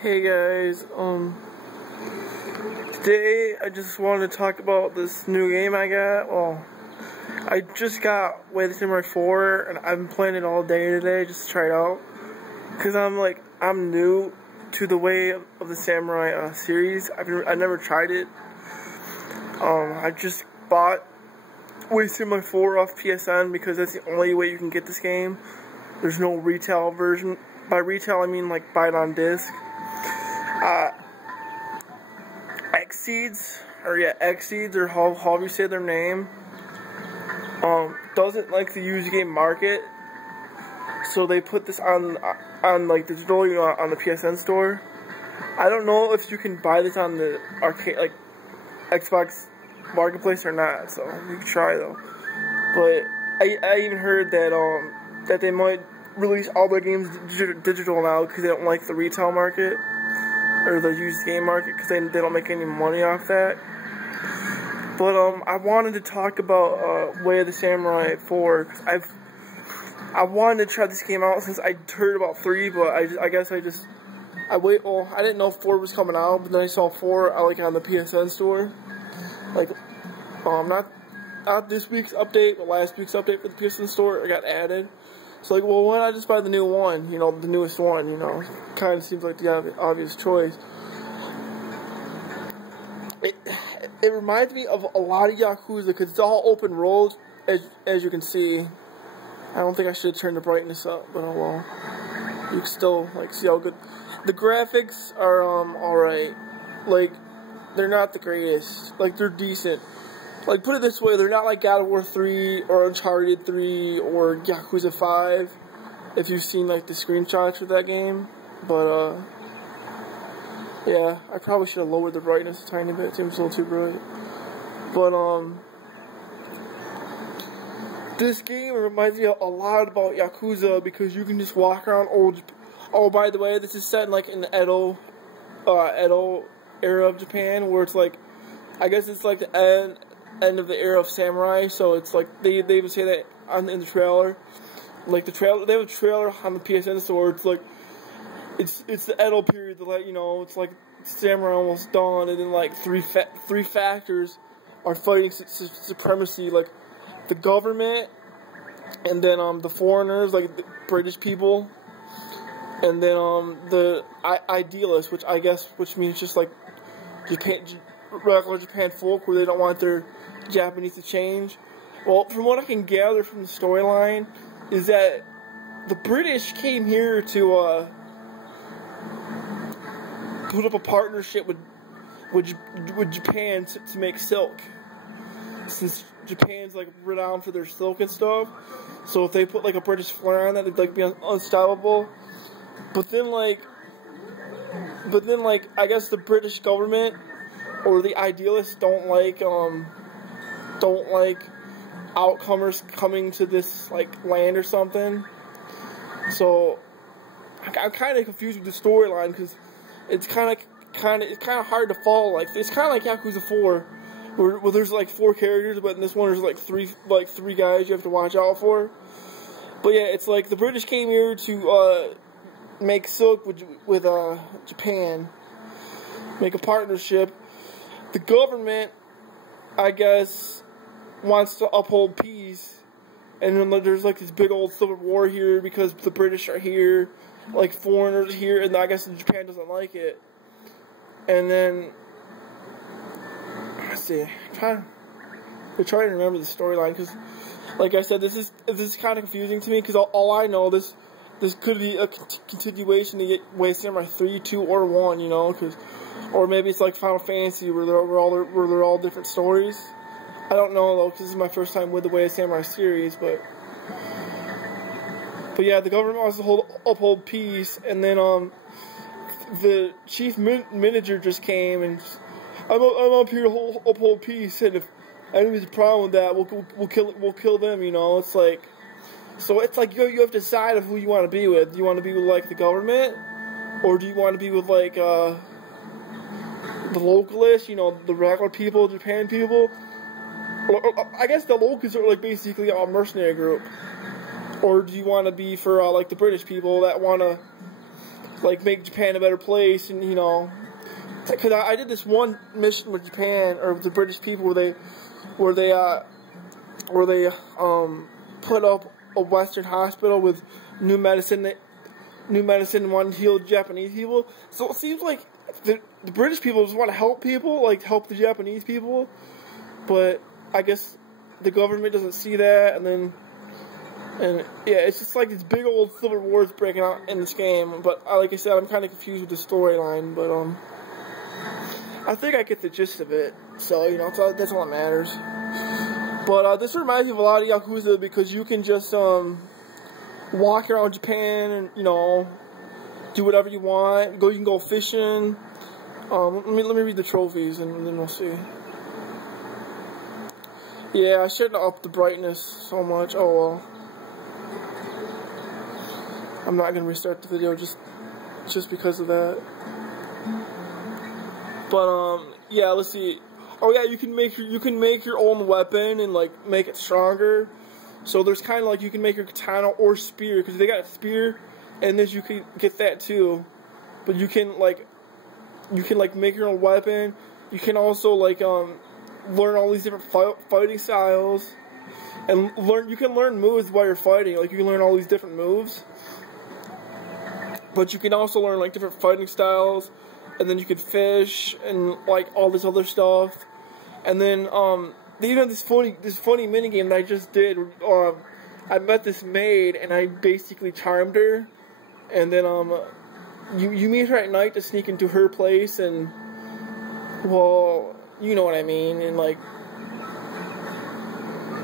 Hey guys, today I just wanted to talk about this new game I got. Well, I just got Way of the Samurai 4, and I've been playing it all day today just to try it out. Because I'm new to the Way of the Samurai series. I've never tried it. I just bought Way of the Samurai 4 off PSN because that's the only way you can get this game. There's no retail version. By retail, I mean like buy it on disc. Xseeds, or however you say their name, doesn't like the used game market, so they put this on like digital, on the PSN store. I don't know if you can buy this on the arcade, like Xbox Marketplace or not, so you can try though. But I even heard that that they might release all their games digital now because they don't like the retail market or the used game market because they don't make any money off that. But I wanted to talk about Way of the Samurai 4 because I wanted to try this game out since I heard about 3, but I didn't know 4 was coming out, but then I saw 4 like on the PSN store, like not this week's update, but last week's update for the PSN store. It got added. So like, well, why not just buy the new one, the newest one, kind of seems like the obvious choice. It reminds me of a lot of Yakuza, because it's all open world, as you can see. I don't think I should turn the brightness up, but oh well. You can still, like, see how good. The graphics are, alright. Like, they're not the greatest. Like, they're decent. Like, put it this way, they're not like God of War 3 or Uncharted 3 or Yakuza 5, if you've seen, like, the screenshots of that game. But, yeah, I probably should have lowered the brightness a tiny bit. It seems a little too bright. But, this game reminds me a lot about Yakuza because you can just walk around old... Oh, by the way, this is set in, like, in the Edo era of Japan, where it's, like, I guess it's, like, the end of the era of samurai, so it's like they even say that in the trailer. Like they have a trailer on the PSN store. It's like it's the Edo period. That, it's like samurai almost done, and then like three factors are fighting supremacy, like the government, and then the foreigners, like the British people, and then the idealists, which means just like regular Japan folk, where they don't want their Japanese to change. Well, from what I can gather from the storyline, is that the British came here to put up a partnership with Japan to make silk, since Japan's like renowned for their silk and stuff. So if they put like a British flair on that, they'd like be unstoppable. But then like I guess the British government or the idealists don't like outcomers coming to this like land or something. So I'm kind of confused with the storyline because it's kind of hard to follow. Like it's kind of like Yakuza 4, where there's like 4 characters, but in this one there's like three guys you have to watch out for. But yeah, it's like the British came here to make silk with Japan, make a partnership. The government, I guess, wants to uphold peace, and then there's like this big old civil war here because the British are here, like foreigners here, and I guess Japan doesn't like it. And then, let's see, I'm trying to remember the storyline, because, like I said, this is kind of confusing to me, because all I know, this could be a continuation to Way of Samurai 3, 2, or 1, because... Or maybe it's like Final Fantasy, where they're all different stories. I don't know though, because this is my first time with the Way of Samurai series. But yeah, the government wants to uphold peace, and then the chief manager just came, and I'm up here to uphold peace, and if anybody's a problem with that, we'll kill them. It's like, so it's like you have to decide of who you want to be with. Do you want to be with like the government, or do you want to be with like the localists, the regular people, Japan people? I guess the locals are like basically a mercenary group. Or do you want to be for like the British people that want to like make Japan a better place, and you know, because I did this one mission with Japan or with the British people where they put up a Western hospital with new medicine and wanted to heal Japanese people. So it seems like the British people just want to help people, like help the Japanese people, but I guess the government doesn't see that, and yeah, it's just like this big old civil wars breaking out in this game. But like I said, I'm kind of confused with the storyline, but I think I get the gist of it. So you know, that's all that matters. But this reminds me of a lot of Yakuza because you can just walk around Japan and, you know, do whatever you want. You can go fishing. Let me read the trophies and then we'll see. Yeah, I shouldn't have upped the brightness so much. Oh well. I'm not gonna restart the video just because of that. But yeah, let's see. Oh yeah, you can make your own weapon and like make it stronger. So there's kind of like you can make your katana or spear, because they got a spear, and then you can get that too. But you can like make your own weapon. You can also like learn all these different fighting styles, and you can learn moves while you're fighting. Like you can learn all these different moves, but you can also learn like different fighting styles, and then you can fish and like all this other stuff. And then they even have this funny mini game that I just did. I met this maid and I basically charmed her, and then you meet her at night to sneak into her place, and well, you know what I mean. And like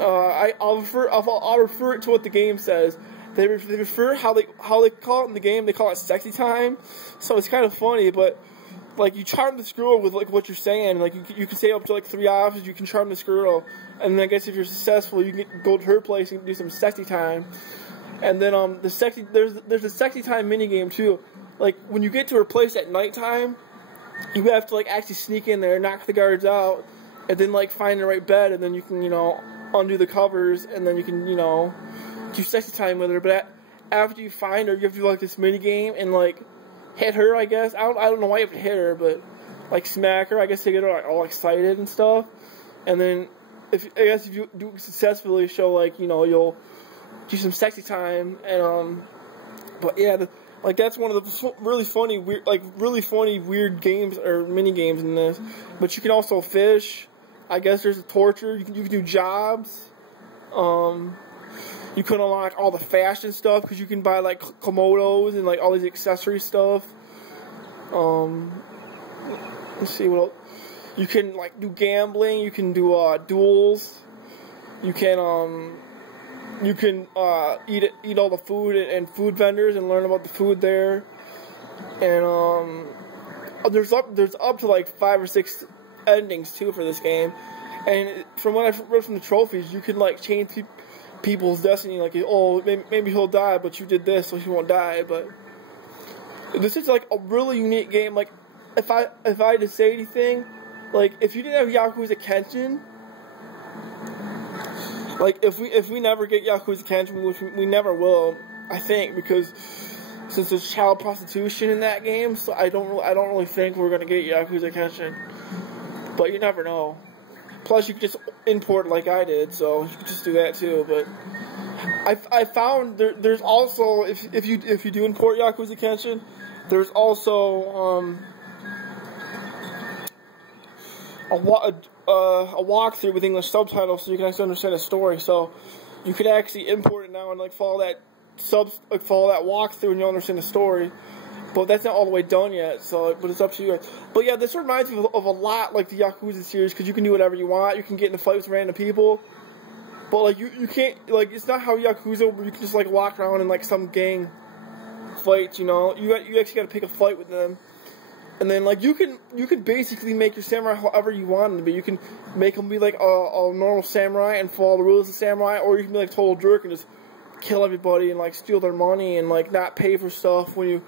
I'll refer it to what the game says. They refer how they call it in the game. They call it sexy time. So it's kind of funny, but like you charm this girl with like what you're saying. Like you can say up to like 3 options. You can charm this girl, and then I guess if you're successful, you can go to her place and do some sexy time. And then there's a sexy time mini game too. Like when you get to her place at nighttime, you have to like actually sneak in there, knock the guards out, and then like find the right bed, and then you can, you know, undo the covers, and then you can, you know, do sexy time with her. But after you find her, you have to do like this mini game and like hit her, I guess. I don't know why you have to hit her, but like smack her, I guess, to get her like all excited and stuff. And then if you do successfully show, like, you know, you'll do some sexy time. And but yeah, like that's one of the really funny weird games or mini games in this. But you can also fish. I guess there's a torture. You can do jobs. You can unlock all the fashion stuff because you can buy like Komodos and like all these accessory stuff. Let's see what else. You can like do gambling. You can do duels. You can eat all the food and food vendors and learn about the food there. And there's up to like 5 or 6 endings too for this game. And from what I've read from the trophies, you can like change people's destiny. Like, oh, maybe he'll die, but you did this, so he won't die. But this is like a really unique game. Like, if I had to say anything, like if you didn't have Yakuza Kenshin, like if we never get Yakuza Kenshin, which we never will, I think, because since there's child prostitution in that game, so I don't really think we're gonna get Yakuza Kenshin. But you never know. Plus, you could just import like I did, so you could just do that too. But I found there's also if you do import Yakuza Kenshin, there's also a walkthrough with English subtitles, so you can actually understand the story. So you could actually import it now and like follow that walkthrough, and you'll understand the story. But that's not all the way done yet, so, but it's up to you guys. But yeah, this reminds me of a lot like the Yakuza series, because you can do whatever you want. You can get in a fight with random people. But like, you can't, like, it's not how Yakuza, where you can just like walk around in like some gang fights, you know. You actually gotta pick a fight with them. And then like, you can basically make your samurai however you want them to be. You can make them be like a normal samurai and follow the rules of samurai, or you can be like a total jerk and just kill everybody and like steal their money and like not pay for stuff when you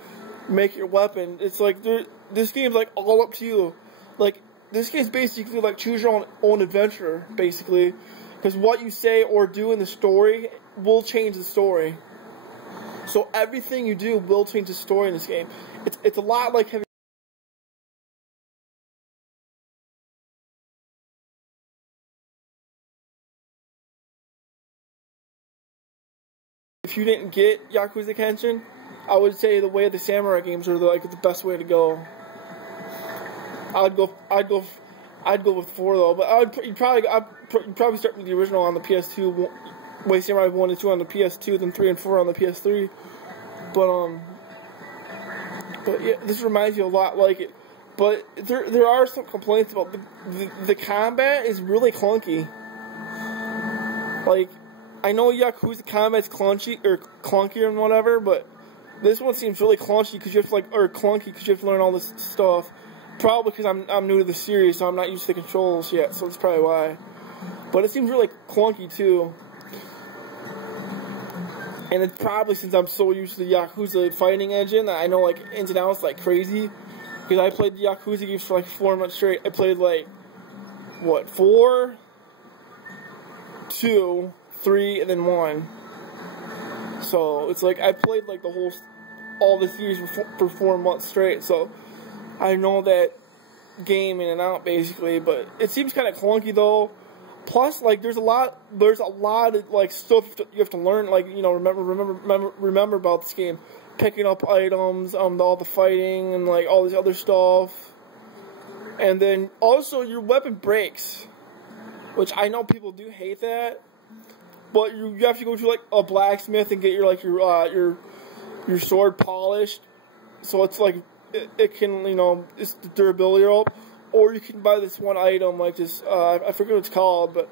make your weapon. It's like this game's like all up to you. Like this game's basically like choose your own adventure, basically, because what you say or do in the story will change the story. So everything you do will change the story in this game. It's a lot like Heavy. If you didn't get Yakuza Kenshin, I would say the way the samurai games are like the best way to go. I'd go with 4 though, but you'd probably start with the original on the PS2, Way Samurai 1 and 2 on the PS2, then 3 and 4 on the PS3. But yeah, this reminds me a lot like it. But there are some complaints about the combat is really clunky. Like, I know Yakuza combat's clunkier and whatever, but this one seems really clunky because you have to learn all this stuff. Probably because I'm new to the series, so I'm not used to the controls yet, so that's probably why. But it seems really clunky too. And it's probably since I'm so used to the Yakuza fighting engine that I know like ins and outs like crazy. Because I played the Yakuza games for like 4 months straight. I played like, what, 4, 2, 3, and then 1. So it's like I played like all the series for 4 months straight. So I know that game in and out basically, but it seems kind of clunky though. Plus, like there's a lot of like stuff you have to learn. Like, you know, remember about this game, picking up items, all the fighting and like all this other stuff. And then also your weapon breaks, which I know people do hate that, but you have to go to like a blacksmith and get your sword polished, so it's like it can, you know, it's the durability up. Or you can buy this one item like this. I forget what it's called, but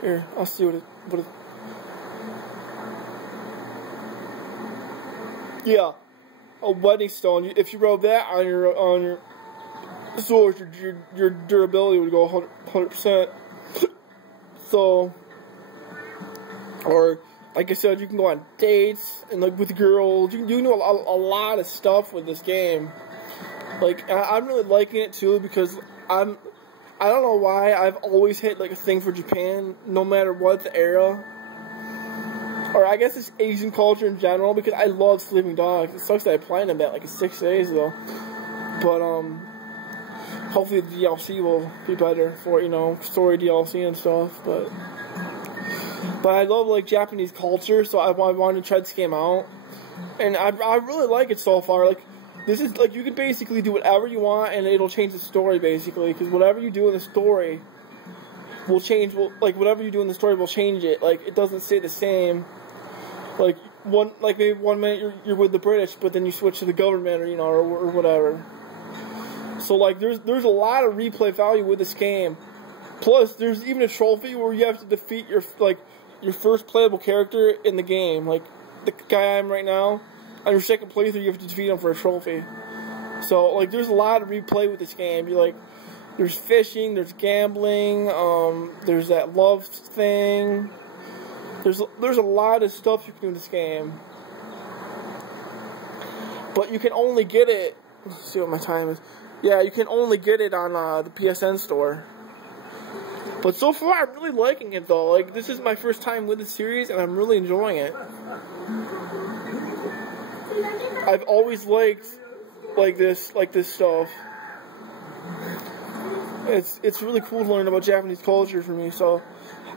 here I'll see what it. Yeah, a wedding stone. If you rub that on your sword, your durability would go 100%. So, or like I said, you can go on dates and like with girls. You can do a lot of stuff with this game. Like, I'm really liking it too because I don't know why I've always had like a thing for Japan, no matter what the era. Or I guess it's Asian culture in general because I love Sleeping Dogs. It sucks that I played them that like 6 days ago. But hopefully the DLC will be better for, you know, story DLC and stuff. But I love like Japanese culture, so I wanted to try this game out, and I really like it so far. Like, this is like you can basically do whatever you want, and it'll change the story basically. Because whatever you do in the story will change. Whatever you do in the story will change it. Like, it doesn't stay the same. Like maybe 1 minute you're with the British, but then you switch to the government, or you know, or whatever. So like there's a lot of replay value with this game. Plus, there's even a trophy where you have to defeat your first playable character in the game. Like the guy I am right now. On your second playthrough, you have to defeat him for a trophy. So, like, there's a lot of replay with this game. There's fishing, there's gambling, there's that love thing. There's a lot of stuff you can do in this game. But you can only get it. Let's see what my time is. Yeah, you can only get it on the PSN store. But so far, I'm really liking it though. Like, this is my first time with the series, and I'm really enjoying it. I've always liked this stuff. It's really cool to learn about Japanese culture for me. So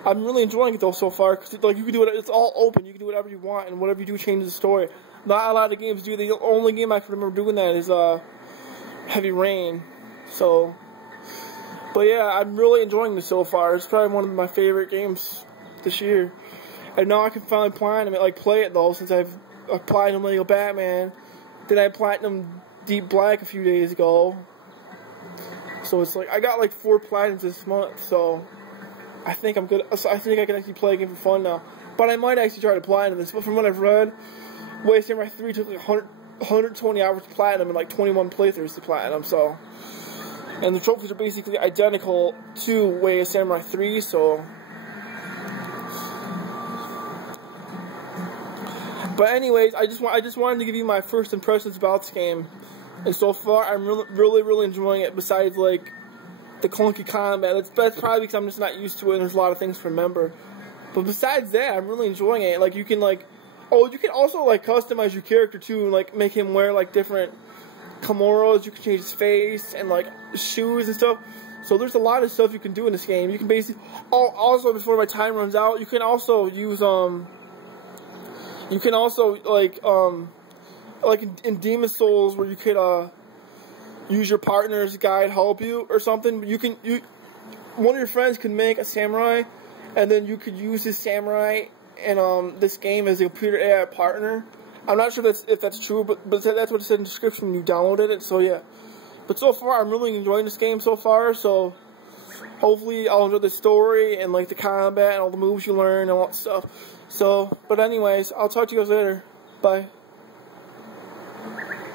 I'm really enjoying it though so far. Cause like you can do it. It's all open. You can do whatever you want, and whatever you do changes the story. Not a lot of games do. The only game I can remember doing that is Heavy Rain. So, but yeah, I'm really enjoying this so far. It's probably one of my favorite games this year. And now I can finally play it though, since I've platinum Lego Batman. Then I platinum Deep Black a few days ago. So it's like I got like 4 platinums this month. So I think I'm good. So I think I can actually play a game for fun now. But I might actually try to platinum this. But from what I've read, Way Samurai 3 took like 120 hours to platinum and like 21 playthroughs to platinum. So, and the trophies are basically identical to Way Samurai 3. So. But anyways, I just wanted to give you my first impressions about this game, and so far I'm really enjoying it. Besides like the clunky combat, that's probably because I'm just not used to it, and there's a lot of things to remember. But besides that, I'm really enjoying it. Like you can like Oh, you can also like customize your character too, and like make him wear like different kimonos. You can change his face and like shoes and stuff. So there's a lot of stuff you can do in this game. You can basically, oh, also before my time runs out, you can also use you can also like in Demon Souls where you could use your partner's guide help you or something. One of your friends could make a samurai, and then you could use this samurai in this game as a computer AI partner. I'm not sure if that's true, but that's what it said in the description when you downloaded it. So yeah, but so far I'm really enjoying this game so far. So hopefully I'll enjoy the story and like the combat and all the moves you learn and all that stuff. So, but anyways, I'll talk to you guys later. Bye.